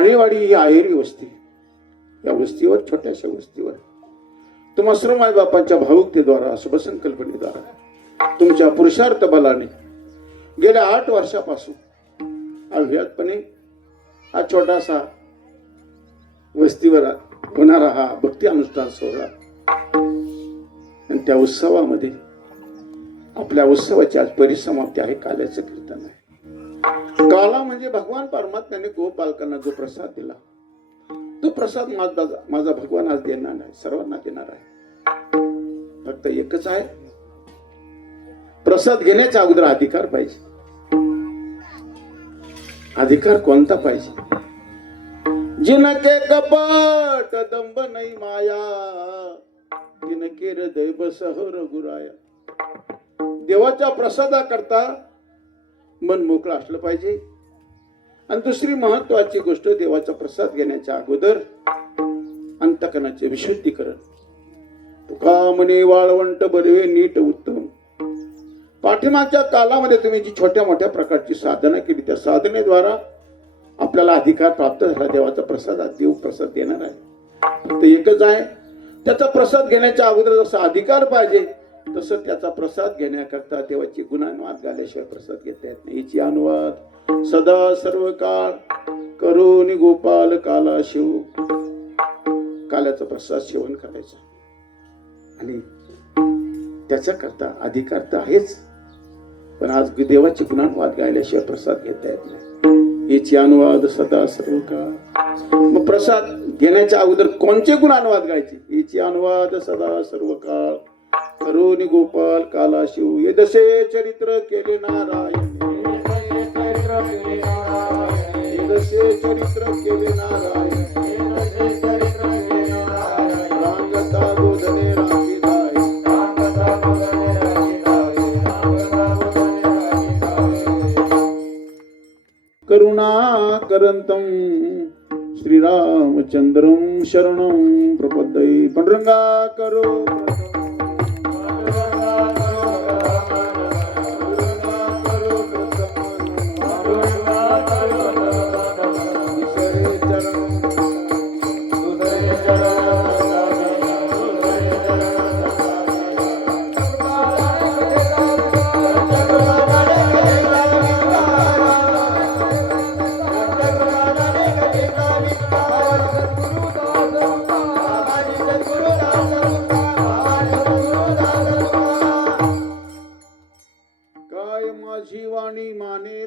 काणेवाडी ही आहेरी वस्ती. या वस्तीवर, छोट्याशा वस्तीवर तुम्हा सर्व मायबापांच्या भावुकतेद्वारा, शुभसंकल्पनेद्वारा, तुमच्या पुरुषार्थ बलाने गेल्या 8 वर्षापासून अव्याहतपणे हा छोटासा वस्तीवर होणारा हा भक्ती अनुष्ठान सोहळा आणि त्या उत्सवामध्ये आपल्या उत्सवाची आज परिसमाप्ती आहे. काल्याचं कीर्तन आहे. काला म्हणजे भगवान परमात्म्याने गोपालकांना जो प्रसाद दिला, तो प्रसाद माझा भगवान आज देणार नाही, सर्वांना देणार आहे. फक्त एकच आहे, प्रसाद घेण्याच्या अगोदर अधिकार पाहिजे. अधिकार कोणता पाहिजे? जिनके कपट दंभ नाही माया, जिनके हृदय बसह रघुराया. देवाच्या प्रसादाकरता मन मोकळं असलं पाहिजे. आणि दुसरी महत्वाची गोष्ट, देवाचा प्रसाद घेण्याच्या अगोदर अंतकरणाचे विशुद्धीकरण. तुका म्हणे वाळवंट बरवे नीट उत्तम. पाठीमागच्या कालामध्ये तुम्ही जी छोट्या मोठ्या प्रकारची साधना केली, त्या साधनेद्वारा आपल्याला अधिकार प्राप्त झाला. देवाचा प्रसाद, देव प्रसाद देणार आहे. फक्त एकच आहे, त्याचा प्रसाद घेण्याच्या अगोदर जसा अधिकार पाहिजे, तसं त्याचा प्रसाद घेण्याकरता देवाची गुणानुवाद गाल्याशिवाय प्रसाद घेता येत नाही. हिची अनुवाद सदा सर्व काळ करून गोपाल काला शिव. काल्याचा प्रसाद सेवन करायचा आणि त्याचा करता अधिकार तर आहेच, पण आज देवाची गुणानुवाद गायल्याशिवाय प्रसाद घेता येत नाही. याची अनुवाद सदा सर्व काळ. मग प्रसाद घेण्याच्या अगोदर कोणचे गुणानुवाद गायचे? याची अनुवाद सदा सर्व काळ करून गोपाल काला शिव. यदसे चरित्र केले नारायण, यदसे चरित्र केले नारायण, रांगता गोधने राखीदाय, करुणा करंतम श्रीरामचंद्रम शरणं प्रपद्ये. पांडुरंगा करो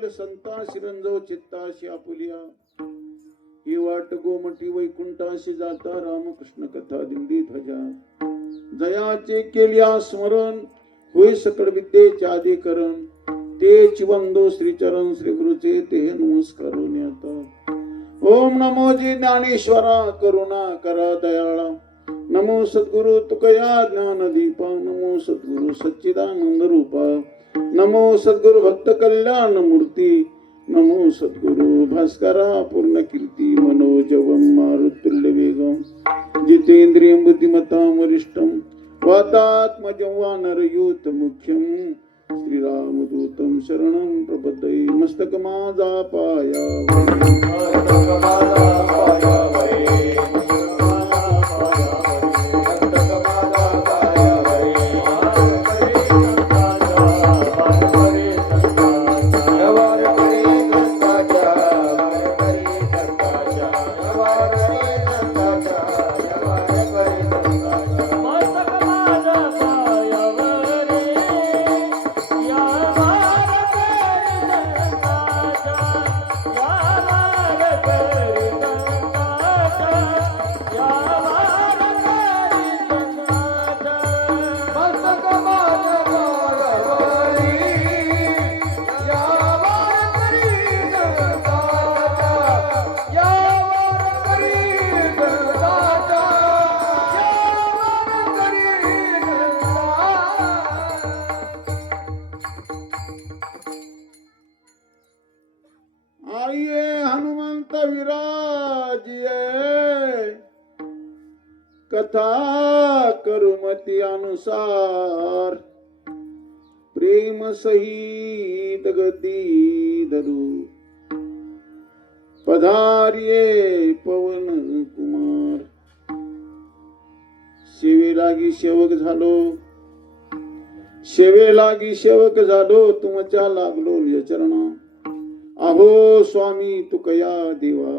संताशी रंजव चित्ताशी आपुलिया. ही वाट गोमटी वैकुंठाशी जाता, रामकृष्ण कथा दिंडी ध्वजा. जयाचे केल्या स्मरण होई सकळ विद्येचे आदिकरण. तेच वंदो श्रीचरण श्री गुरुचे ते नमस्कार आता. ओम नमो जी ज्ञानेश्वरा करुणा करा दयाळा. नमो सद्गुरु तुकया ज्ञान दीपा. नमो सद्गुरु सच्चिदानंद रूपा. नमो सद्गुरु भक्त कल्याण मूर्ती. नमो सद्गुरु भास्करा पूर्ण कीर्ती. मनोजवम मारुतुल्य वेगम जितेंद्रियं बुद्धिमतां वरिष्ठं. वातात्मजं वानरयूथ मुख्यं. श्रीरामदूतं शरणं प्रपद्ये. मस्तक माझा कथा करुमती अनुसार. प्रेम सहित गती धरू. पद पधारिये पवन कुमार. सेवे लागी सेवक झालो, सेवे लागी सेवक झालो, तुमच्या लागलो निज चरणा. अहो स्वामी तुकया देवा,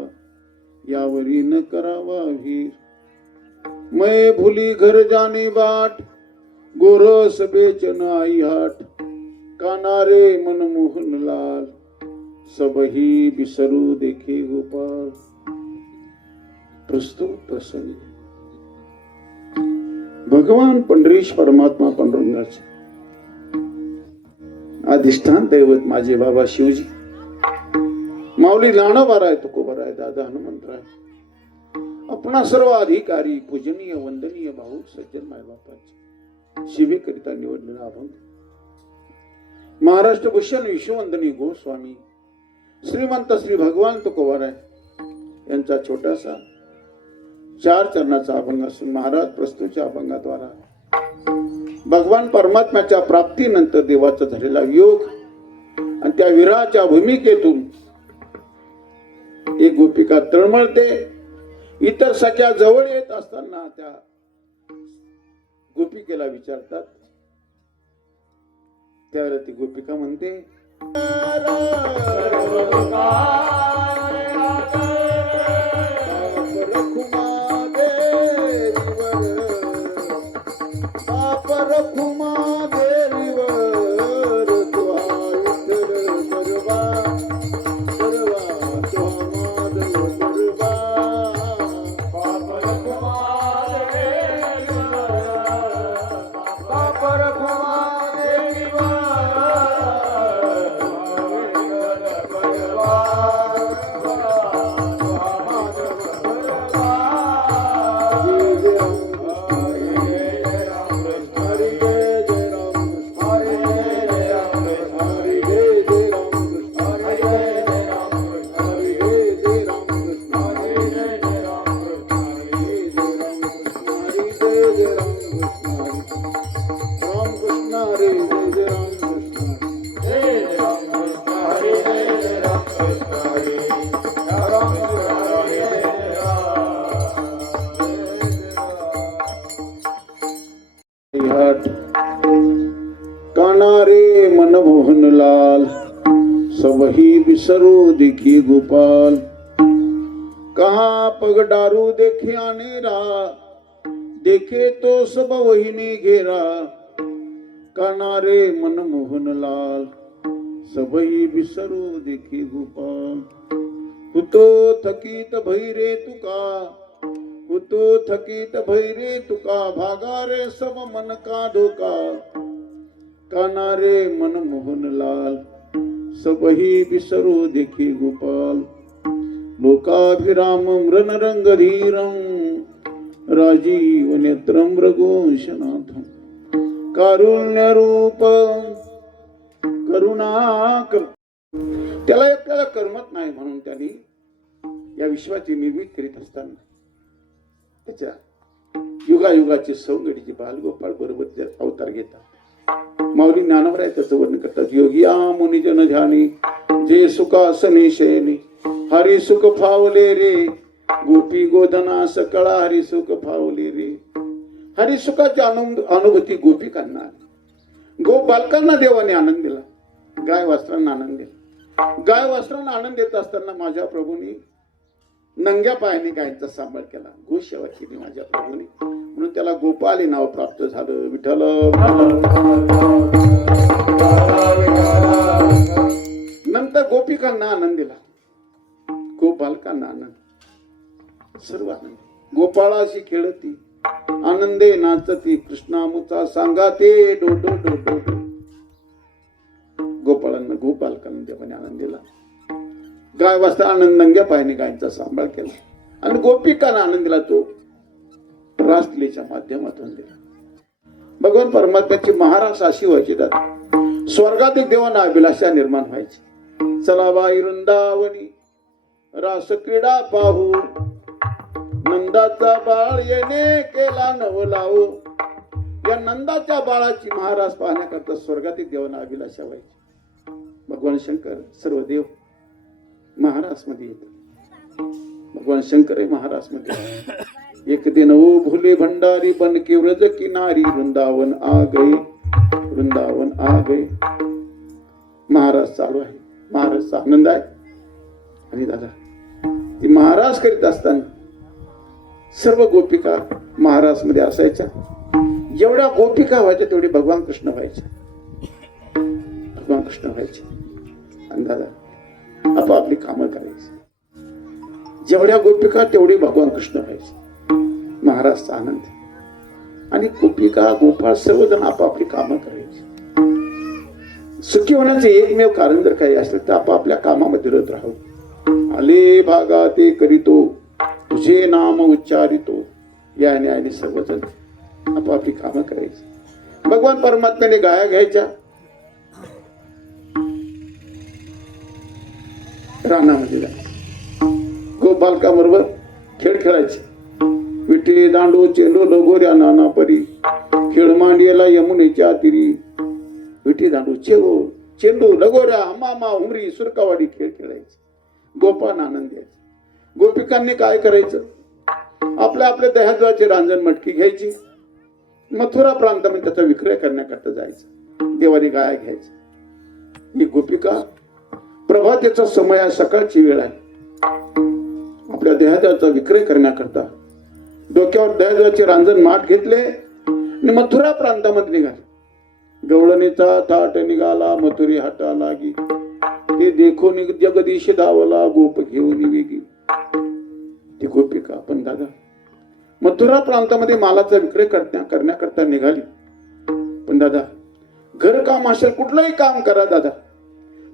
यावरी न करावा वीर. मैं भूली घर जाने बाट, गोरस बेचन आई हाट. कानारे मनमोहन लाल, सबही बिसरू देखे गोपाल. प्रस्तुत प्रसंग भगवान पंढरीश परमात्मा पांडुरंगाचे अधिष्ठान दैवत माझे बाबा शिवजी. माऊली नाणबारा आहे, तुकोबारा आहे, दादा हनुमंतराय. आपणा सर्व अधिकारी पूजनीय वंदनीय भाऊ सज्जन मायबापाचे शिवेकरिता निवडलेला अभंग. महाराष्ट्र भूषण विश्ववंदनीय गोस्वामी श्रीमंत श्री भगवान तुकोबाराय यांचा छोटासा 4 चरणाचा अभंग असून महाराज प्रस्तुतच्या अभंगाद्वारा भगवान परमात्म्याच्या प्राप्तीनंतर देवाचा झालेला योग आणि त्या विराच्या भूमिकेतून एक गोपिका तळमळते. इतर सख्या जवळ येत असताना त्या गोपिकेला विचारतात. त्यावेळेला ती गोपिका म्हणते, कानारे मनमोहन लाल, सबही बिसरो देखी गोपाल. कहाँ पगडारू देखे अनेरा, देखे तो सब वही ने घेरा. कानारे मनमोहन लाल, सबही बिसरो देखी गोपाल. हुतो थकीत भैरे तुका, हुतो थकीत भैरे तुका. भागा रे सब मन का धोका. कानारे मनमोहन लाल, सबही बिसरो देखी गोपाल. लोकाभिराम मृणरंग धीरम, राजीव नेत्रम मृगोशनाथम. कारुण्य रूप करुणाकर. त्याला एकट्याला करमत नाही म्हणून त्यांनी या विश्वाची निर्मिती करीत असताना त्याच्या युगायुगाचे सौंगडीचे बालगोपाळ बरोबर अवतार घेतात. माऊली ज्ञानवराय त्याचं वर्णन करतात. योगिया मुनिजन ध्यानी, जे सुखासने शयनी. हरी सुख फावले रे, गोपी गोधना सकळा. हरी सुख फावले रे. हरी सुखाची अनुभूती गोपिकांना, गो बालकांना देवाने आनंद दिला. गाय वस्त्रांना आनंद दिला. गाय वस्त्रांना आनंद देत असताना माझ्या प्रभूंनी नंग्या पायाने गायींचा सांभाळ केला. गोसेवा केली माझ्या प्रभूने, म्हणून त्याला गोपाल हे नाव प्राप्त झालं. विठ्ठल. नंतर गोपिकांना आनंद दिला, गोपालकांना आनंद, सर्व आनंद. गोपाळाशी खेळती, आनंदे नाचती. कृष्णामुचा सांगाते डोडो डोडो. गोपाळांना गोपालकांना देवाने आनंद दिला. गाय वाजता आनंद नंग्या पायाने गायींचा सांभाळ केला आणि गोपिकांना आनंद दिला तो रासलीच्या माध्यमातून दिला. भगवान परमात्म्याची महारास अशी व्हायची दादा. स्वर्गातील देवांना अभिलाषा निर्माण व्हायची. चला बाई वृंदावनी रास क्रीडा पाहू, नंदाचा बाळ येणे केला नवलाऊ. या नंदाच्या बाळाची महारास पाहण्याकरता स्वर्गातील देवांना अभिलाषा व्हायची. भगवान शंकर सर्व देव महारास मध्ये येतात. भगवान शंकर आहे महाराज मध्ये एक दिन ओ भोले भंडारी बन के व्रज किनारी वृंदावन आ गए, वृंदावन आ गए. महाराज चालू आहे, महाराजचा आनंद आहे. आणि दादा ती महाराज करीत असताना सर्व गोपिका महाराज मध्ये असायच्या. जेवढ्या गोपिका व्हायच्या तेवढे भगवान कृष्ण व्हायचे, भगवान कृष्ण व्हायचे. आणि दादा आपापली कामं करायची. जेवढ्या गोपिका तेवढे भगवान कृष्ण व्हायचे. महाराजचा आनंद. आणि गोपिका गोपाळ सर्वजण आपापली कामं करायची. सुखी होण्याचे एकमेव कारण जर काही असलं तर आपापल्या कामामध्ये रत राहू. आले भागा ते करीतो तुझे नाम उच्चारितो, या न्यायाने सर्वजण आपापली कामं करायची. भगवान परमात्म्याने गाया घ्यायच्या, रानामध्ये जायचं, गोपालकाबरोबर खेळ खेळायचे. विटे दांडू चेंडू लगोऱ्या नाना परी, खेळ मांडियला यमुनेच्या तीरी. विटी दांडू चेंडू लगोऱ्या हमामा उमरी सुरकावाडी खेळ खेळायचे. गोपान आनंद द्यायचे. गोपिकांनी काय करायचं, आपल्या आपल्या दह्याद्वाचे रांजण मटकी घ्यायची, मथुरा प्रांतामध्ये त्याचा विक्रय करण्याकरता जायचं. देवारी गाया घ्यायची. ही गोपिका प्रभातेचा समय आहे, सकाळची वेळ आहे. आपल्या देहाद्वाचा विक्रय करण्याकरता डोक्यावर दह्याद्वाचे रांजण माठ घेतले आणि मथुरा प्रांतामध्ये निघाले. गवळणीचा थाट निघाला मथुरी हाटा लागी, ते देखून जगदीश धावला गोप घेऊन वेगी. ती गोपिका पण दादा मथुरा प्रांतामध्ये मालाचा विक्रय करण्याकरता निघाली. पण दादा घरकाम असेल कुठलंही काम करा दादा,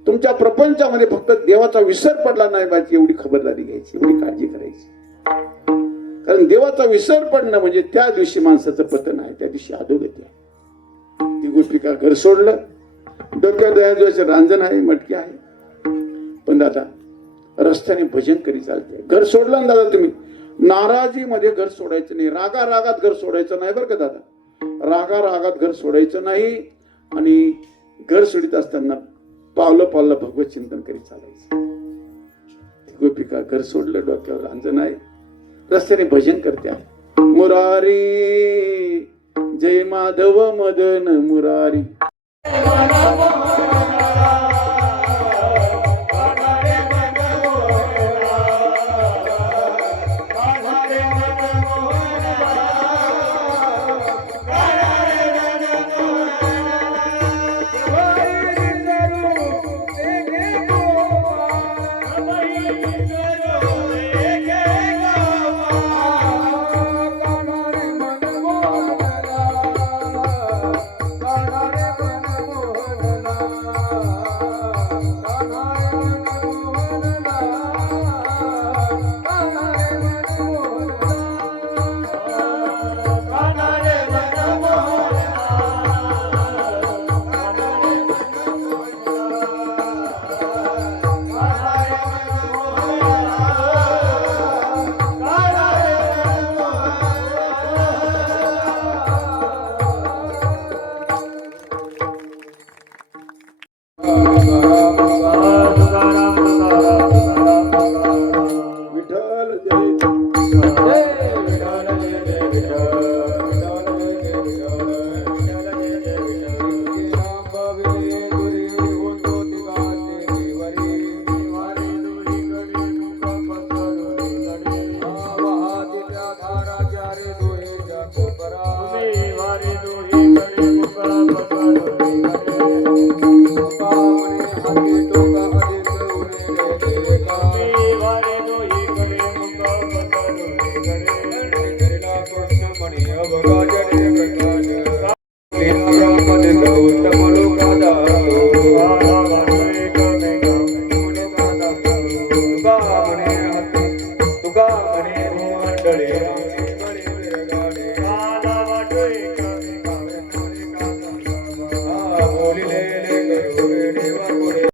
तुमच्या प्रपंचामध्ये फक्त देवाचा विसर पडला नाही पाहिजे एवढी खबरदारी घ्यायची, एवढी काळजी करायची. कारण देवाचा विसर पडणं म्हणजे त्या दिवशी माणसाचं पतन आहे, त्या दिवशी अधोगती आहे. ती गोपिका घर सोडलं. डोक्यात दह्याचं रांजण आहे, मटकी आहे. पण दादा रस्त्याने भजन करी चालते. घर सोडलं ना दादा तुम्ही, नाराजीमध्ये घर सोडायचं नाही, रागा रागात घर सोडायचं नाही बरं का दादा. रागा रागात घर सोडायचं नाही. आणि घर सोडित असताना पावलं पावलं भगवत चिंतन करीत चालायचं. गोपिका घर सोडलं, डोक्यावर रांजण आहे, रस्त्याने भजन करते आहे. मुरारी जय माधव मदन मुरारी. Hare